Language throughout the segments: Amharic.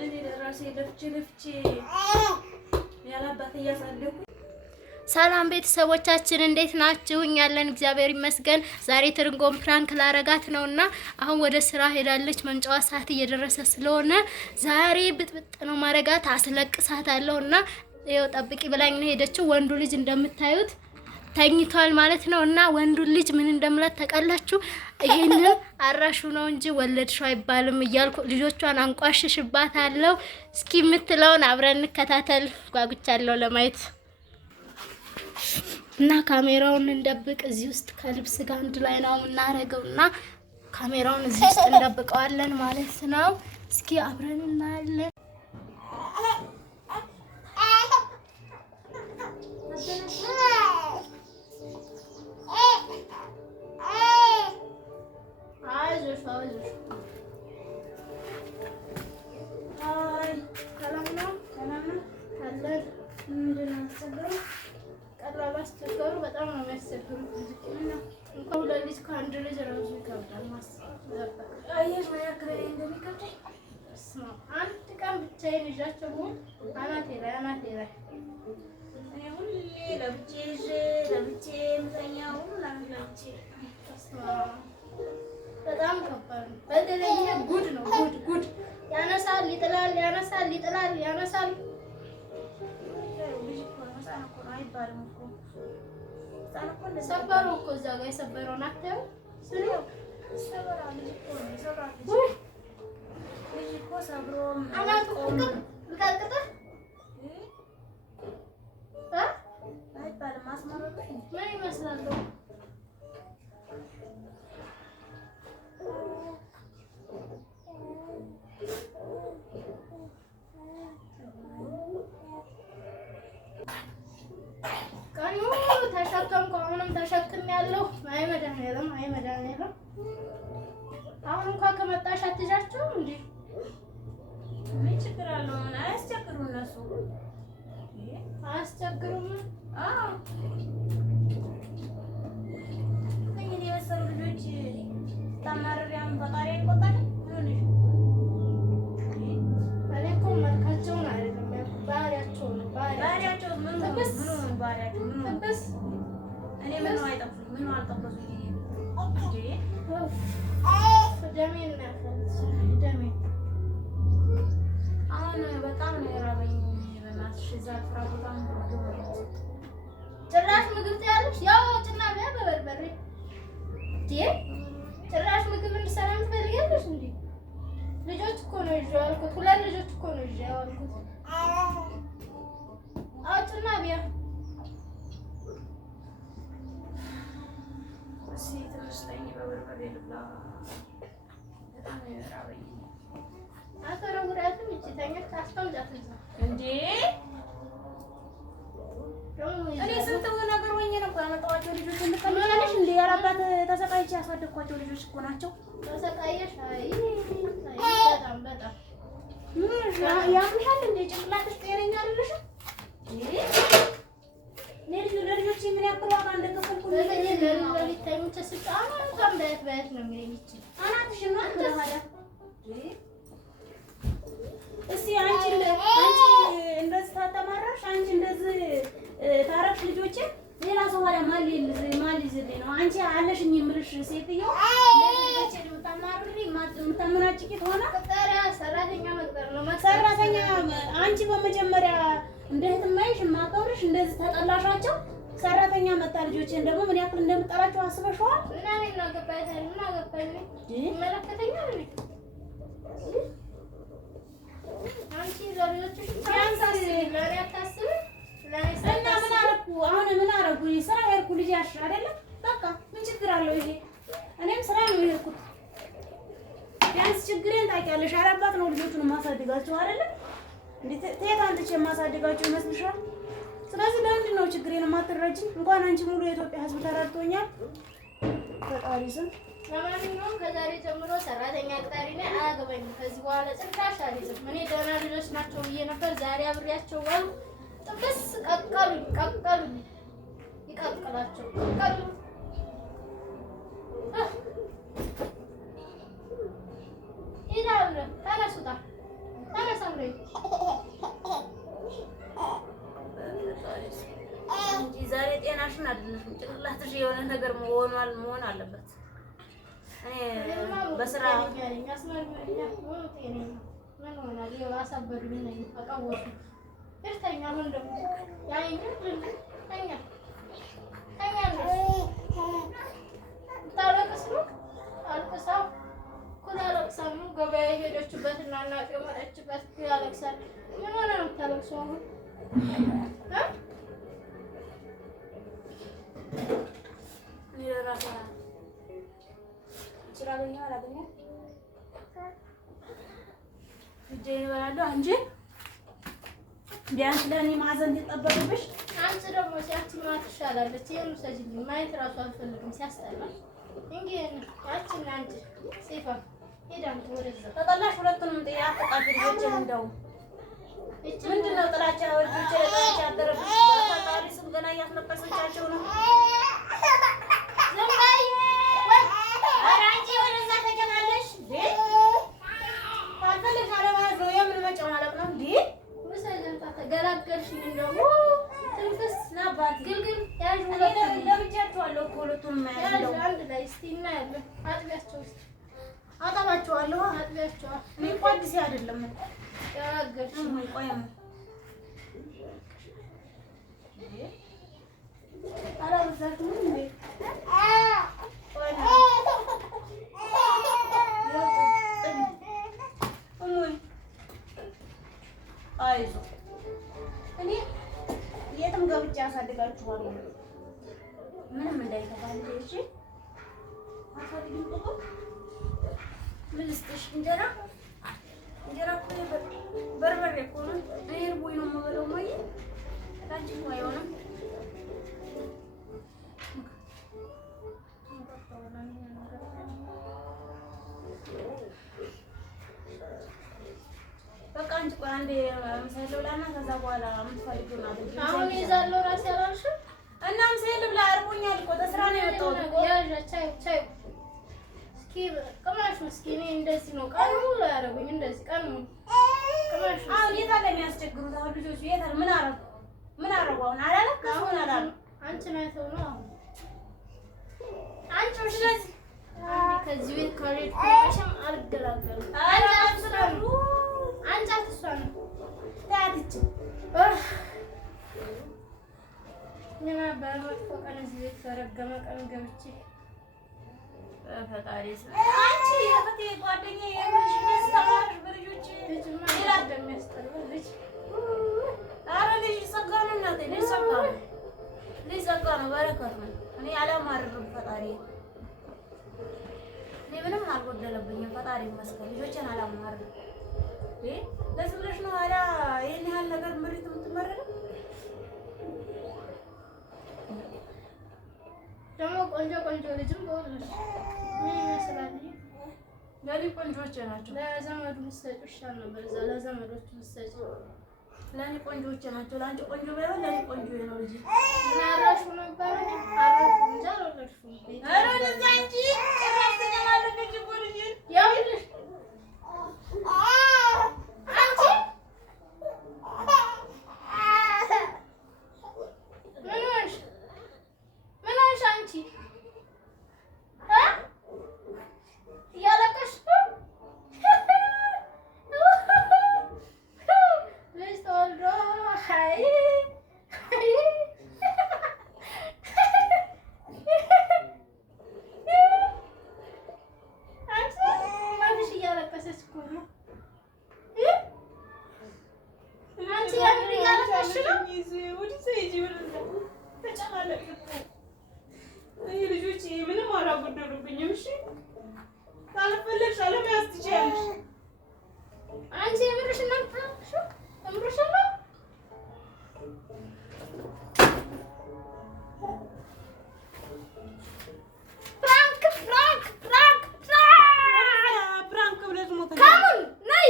እኔ ለራሴ ለፍቼ ያላባት እያሳለኩ ሰላም ቤተሰቦቻችን እንዴት ናችሁ? እኛ ያለን እግዚአብሔር ይመስገን። ዛሬ ትርንጎም ፕራንክ ላረጋት ነውና አሁን ወደ ስራ ሄዳለች። መምጫዋ ሰዓት እየደረሰ ስለሆነ ዛሬ ብጥብጥ ነው ማረጋት፣ አስለቅሳታለሁና ይኸው ጠብቂ ብላኝ ነው ሄደችው። ወንዱ ልጅ እንደምታዩት ተኝቷል ማለት ነውና ወንዱ ልጅ ምን እንደምላት ተቀላችሁ። ይሄንን አራሹ ነው እንጂ ወለድሽው አይባልም እያልኩ ልጆቿን አንቋሽሽባታለሁ። እስኪ የምትለውን አብረን እንከታተል። ጓጉቻለሁ ለማየት እና ካሜራውን እንደብቅ። እዚህ ውስጥ ከልብስ ጋር አንድ ላይ ነው የምናረገውና ካሜራውን እዚህ ውስጥ እንደብቀዋለን ማለት ነው። እስኪ አብረን እናያለን። አስቸገሩ በጣም ነው የሚያስቸግሩት። እንኳን ለሊት ከአንድ ልጅ ራሱ ይከብዳል ማሰብ። አየሽ ምን ያክል እንደሚከብደኝ። አንድ ቀን ብቻዬን ይዣቸው ብሆን አናቴ ላይ እኔ ሁሌ ለብቼ የምተኛው ለብቼ በጣም ከባድ ነው። በተለይ ጉድ ነው ጉድ ያነሳል ይጥላል፣ ያነሳል ይጥላል፣ ያነሳል። አይባልም እኮ ሰበሩ እኮ እዛ ጋር የሰበረውን አታየው? ስለው ሰበራ ልጅ እኮ ነው የሰበራ ልጅ እኮ ሰብሮ አናቱ ልቀጥቅጥ አይባልም። ማስመረጥ ምን ይመስላል? ተሸክሜያለሁ። አይ መድኃኒዓለም አሁን እንኳን ከመጣሽ አትይዣቸውም እንዴ? ምን ችግር አለው? ምን አያስቸግሩም እነሱ አያስቸግሩም። አዎ እኔ የመሰሉ ልጆች ታማሪያም ፈጣሪ አይቆጣም። እኔ እኮ መልካቸውን አይደለም ባህሪያቸው ነው። ባህሪያቸው ምን ተበስ እኔ ምን አይጠፉኝ ምን አልጠበሱኝ እንዴ? ደሜን ደሜ አሁን በጣም ነው የራበኝ። በእናትሽ እዛ ፍራ በጣም ጭራሽ ምግብ ትያለሽ? ያው ጭና ቢያ በበርበሬ እንዴ ጭራሽ ምግብ እንድሰራ ትፈልጊያለሽ እንዴ? ልጆች እኮ ነው ይዤው ያልኩት። ሁለት ልጆች እኮ ነው ይዤው ያልኩት። አዎ ጭና ቢያ ትንሽጠኝ በበርበሬ ልብላ። በጣም የራበኝ አተረውራትም እቺ ተኛች አስታውጃት እንዴ? እኔ ስንት ነገር ሆኜ ነበር ያመጣኋቸው ልጆች እንከለላለሽ እንዴ? ያራባት ተሰቃይቼ ያሳደግኳቸው ልጆች እኮ ናቸው። ተሰቃየሽ? አይ በጣም ያምሻል እንዴ? ጭንቅላትሽ ጤነኛ አይደለሽም እንዴ? ለልጆች ምን ያክል ዋጋ እንደከፈልኩ ለሊታዩ ተስጣና እንኳን በየት ነው የሚለኝች አናትሽ ነው ተባለ። እስቲ አንቺ እንደዚህ ታተማራሽ፣ አንቺ እንደዚህ ታረክሽ ልጆች ሌላ ሰው ወላ ማል ይዝልኝ ነው አንቺ አለሽኝ የምልሽ ሴትዮ ለልጆች የምታመናጭቂት ሆነ ቅጠሪያ ሰራተኛ መቅጠር ነው ሰራተኛ። አንቺ በመጀመሪያ እንደ እህትማይሽ ማቀብርሽ እንደዚህ ተጠላሻቸው። ሰራተኛ መጣ ልጆችን ደግሞ ምን ያክል እንደምጠላቸው አስበሽዋል? እና እኔ ነው ገባይታል ምን አገባኝ ይመለከተኛል እንዴ? አንቺ ለልጆችሽ ታንሳስ ለኔ አታስብ እና ምን አረኩ? አሁን ምን አረኩ? ስራ ሄድኩ ልጅ ያሽ አይደለም በቃ ምን ችግር አለው? ይሄ እኔም ስራ ነው የሄድኩት። ቢያንስ ችግሬን ታውቂያለሽ። አላባት ነው ልጆቹን ማሳደጋቸው አይደለም እንዴ? ተየት አንቺ የማሳደጋቸው ይመስልሻል? ስለዚህ ለምንድን ነው ችግሬን የማትረጂኝ? እንኳን አንቺ ሙሉ የኢትዮጵያ ሕዝብ ተረድቶኛል። ፈጣሪ ስም ለማንኛውም ከዛሬ ጀምሮ ሰራተኛ ቅጣሪ ነኝ፣ አያገባኝም። ከዚህ በኋላ ጭራሽ አልይዝም። እኔ ደህና ልጆች ናቸው ብዬ ነበር። ዛሬ አብሬያቸው ዋል ጥብስ ቀቀሉ ይቀቅላቸው ቀቀሉ ይላል። ተነሱታ ተነሳም አይነት ነገር መሆን አለበት። በስራ ገበያ የሄደችበት እና እናቴ የመጣችበት ያለቅሳል። ምን ሆነ ነው የምታለቅሰው አሁን? እንጂ ቢያንስ ለእኔ ማዘን ትጠበቅብሽ። አንቺ ደግሞ ሲያችን ማት ትሻላለች። ይሄን ሰጅልኝ ማየት እራሱ አልፈልግም ሲያስጠላ። እንግዲህ ያችን አንቺ ሲፋ ሄዳም ወደዛ ተጠላሽ። ሁለቱንም ጥያቄ ልጆችን እንደው ምንድን ነው ጥላቻ ወልጆች ጥላቻ ያደረብሽ? በፈጣሪ ስም ገና እያስለቀሰቻቸው ነው። ዝም በይ ወይ አንቺ ወደዛ ተጨማለሽ እንዴ? ታፈልሽ አለማለት ነው። የምን መጨማለቅ ነው እንዴ? ወሰጀንታ ተገላገልሽኝ። እንደው ትንፍስ ናባት ግልግል ያዥ ለብቻቸዋለሁ እኮ ሁለቱንም ያለው አንድ ላይ እስቲ እናያለን። አጥቢያቸው እስቲ አጠባቸዋለሁ። አጥቢያቸው እኔ እኮ አዲስ አይደለም ገላገልሽኝ። ቆይም አላበዛሽም እንዴ? አይዞህ እኔ የትም ገብቼ አሳድጋችኋለሁ። ምንም እንዳይከፋል። እሺ አሳድግኝ። ጥቁ ምን ልስጥሽ? እንጀራ እኮ በርበሬ እኮ ነው። እኔ እርቦኝ ነው የምበለው። ማየ ታንቺ እኮ አይሆንም። በቃ አንቺ ቆይ አንዴ ምሳሌ ልብላና ከዛ በኋላ የምትፈልጊውን አድርጊ። አሁን ይዛለው ራስ ያላልሽም እና ምሳሌ ልብላ። እርቦኛል እኮ ተስራ ነው የወጣሁት። ያዣ ቻይ እስኪ ቅማሽ እስኪ እኔ እንደዚህ ነው ቀኑ ሙሉ ያደረጉኝ። እንደዚህ ቀኑ ቅማሽ አሁን የት አለ የሚያስቸግሩት? አሁን ልጆቹ የት አለ? ምን አረጉ? አሁን አላለቀሱ ምን አላሉ? አንቺን አይተው ነው አሁን አንቺ ስለዚህ አንዴ ከዚህ ቤት ካሬት ማሽም አልገላገልም። አንቺ አትሷን ታያትች ምን አባባልኩ ቀን እዚህ ቤት ተረገመ ቀን ገብቼ ፈጣሪ አንቺ የፈቴ ጓደኛዬ የምልሽ ተማርሽ በልጆች ልጅማ እንደሚያስጠላ ልጅ ኧረ ልጅ ጸጋ ነው እናቴ። ልጅ ጸጋ ነው። ልጅ ጸጋ ነው፣ በረከት ነው። እኔ አላማርርም ፈጣሪ። እኔ ምንም አልጎደለብኝም ፈጣሪ ይመስገን። ልጆችን አላማርርም። ለዚህ ብለሽ ነው አላ ይሄን ያህል ነገር ምሪት የምትመረረው? ደግሞ ቆንጆ ልጅም በወለሽ ምን ይመስላል? ለኔ ቆንጆች ናቸው። ለዘመዱ ልትሰጪው ይሻል ነበር። እዛ ለዘመዶቹ ልትሰጪው። ለኔ ቆንጆች ናቸው። ለአንቺ ቆንጆ ባይሆን ለኔ ቆንጆ ነው ልጅ። ምን አራሹ ነበር? አራሹ እንጂ አልወለድሽም። ኧረ እንደዛ እንጂ ጭራሽ ተጨማለቀች እኮ ልጅ ያው ልጅ አንቺ ምን ሆንሽ አንቺ? እያለቀሽ ልጅ ተወልዶ አንቺ እያለቀሰች እኮ ነው። አንቺ እያለቀሽ ነው። ልጆች ምንም አላጎደሉብኝም። እሺ ካልፈለግሽ አለመያዝ ትችያለሽ። አንቺ የምርሽን ነው የምታለቅሽው? የምርሽን ነው? ፕራንክ ብለሽ ሞተ ካሙን ነይ፣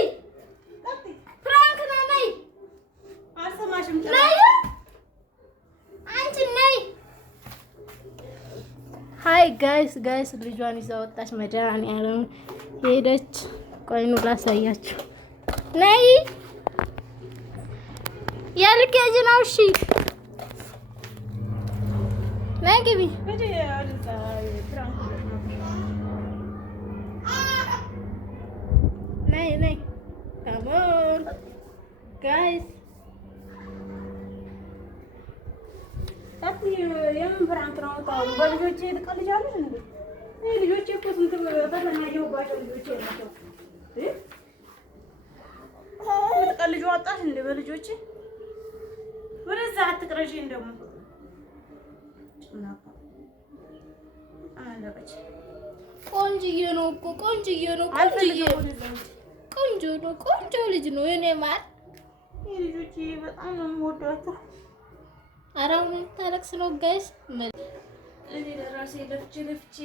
ፕራንክ ነው ነይ። አልሰማሽም? ነይ አንቺ ነይ። ሃይ ጋይስ ልጇን ይዛ ወጣች። መድኃኒዓለም ሄደች። ቆይ ኑ ላሳያችሁ። ነይ የልኬጅ ነው። እሺ ነይ ግቢ። ነይ ካሞን ጋይስ የምን ፍራንክ ነው የምታወሪው? በልጆቼ ትቀልጃለሽ እንዴ? ልጆቼ እኮ ስንት ፈተና ያየሁባቸው ልጆቼ ናቸው። ትቀልጁ ወጣሽ እንዴ በልጆቼ? ወደዛ አትቅረሺኝ ደግሞ ቆንጆዬ ነው እኮ ቆንጆዬ ነው። ቆንጆ ነው። ቆንጆ ልጅ ነው የኔ ማር። ልጆቼ በጣም ነው የምወዳቸው። ኧረ አሁን ታለቅስ ነው ጋይስ። እኔ ለራሴ ለፍቼ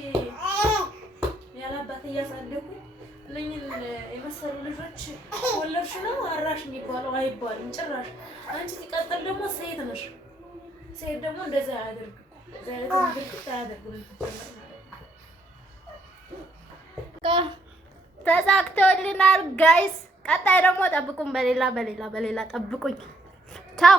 ያላባት እያሳደኩ እነኝን የመሰሉ ልጆች ወለድሽ ነው አራሽ የሚባለው አይባልም ጭራሽ። አንቺ ሲቀጥል ደግሞ ሴት ነሽ። ሴት ደግሞ እንደዛ አያደርግም። ተሳክቶልናል ጋይስ። ቀጣይ ደግሞ ጠብቁኝ። በሌላ ጠብቁኝ። ቻው